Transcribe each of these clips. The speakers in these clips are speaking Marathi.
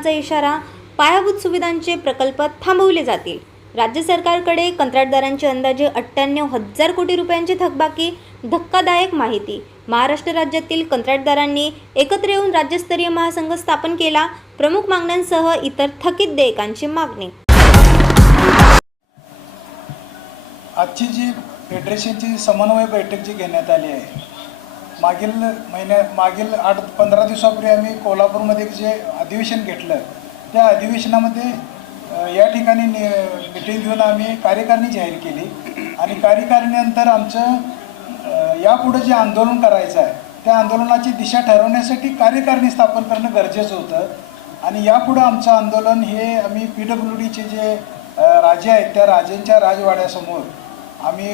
आंदोलनाचा इशारा, पायाभूत सुविधांचे प्रकल्प थांबवले जातील। राज्य सरकारकडे कंत्राटदारांची अंदाजे 98,000 कोटी रुपयांची थकबाकी, धक्कादायक माहिती। महाराष्ट्र राज्यातील कंत्राटदारांनी एकत्र येऊन राज्यस्तरीय महासंघ स्थापन केला। प्रमुख मागण्यांसह इतर थकीत देयकांची मागणी। आजची जी फेडरेशनची समन्वय बैठक जी घेण्यात आली आहे, मागील 8-15 दिवसापूर्वी आम्ही कोल्हापूरमध्ये जे अधिवेशन घेतलं, त्या अधिवेशनामध्ये या ठिकाणी मीटिंग घेऊन आम्ही कार्यकारिणी जाहीर केली आणि कार्यकारिणीनंतर आमचं यापुढे जे आंदोलन करायचं आहे त्या आंदोलनाची दिशा ठरवण्यासाठी कार्यकारिणी स्थापन करणं गरजेचं होतं। आणि यापुढं आमचं आंदोलन हे आम्ही PWDचे जे राजे आहेत त्या राजांच्या राजवाड्यासमोर आम्ही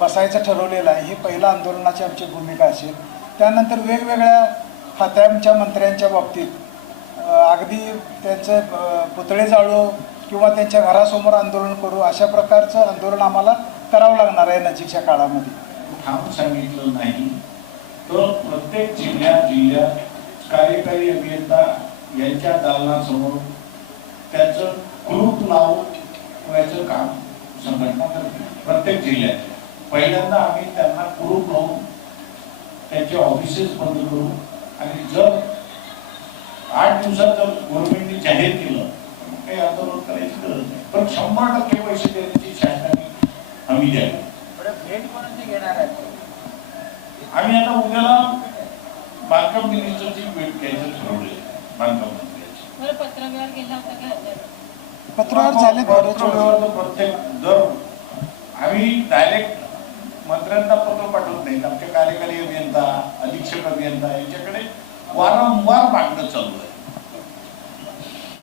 बसायचं ठरवलेलं आहे। ही पहिल्या आंदोलनाची आमची भूमिका असेल। त्यानंतर वेगवेगळ्या खात्यांच्या मंत्र्यांच्या बाबतीत अगदी त्यांचे पुतळे जाळू किंवा त्यांच्या घरासमोर आंदोलन करू, अशा प्रकारचं आंदोलन आम्हाला करावं लागणार आहे नजीकच्या काळामध्ये। ठाम सांगितलं नाही तर प्रत्येक जिल्ह्यात कार्यकारी अभियंता यांच्या दालनासमोर त्याचं कुलूप लावण्याचं काम संघटना करते। प्रत्येक जिल्ह्यात पहिल्यांदा आम्ही त्यांना कुलूप लावून त्यांचे ऑफिसेस बंद करू आणि जर 8 दिवसात जर गव्हर्नमेंटने जाहीर केलं तर काही आंदोलन करायची गरज नाही, पण 100% पैसे देण्याची शासनाने हमी द्यावी। आम्ही आता उद्याला बांधकाम मिनिस्टरची भेट घ्यायचं ठरवले। बांधकाम मंत्र्याची पत्रावर झाले प्रत्येक जर आम्ही डायरेक्ट मंत्र्यांना पत्र पाठवत नाही, आमच्या कार्यकारी अभियंता, अधीक्षक अभियंता यांच्याकडे वारंवार मागणं चालू आहे।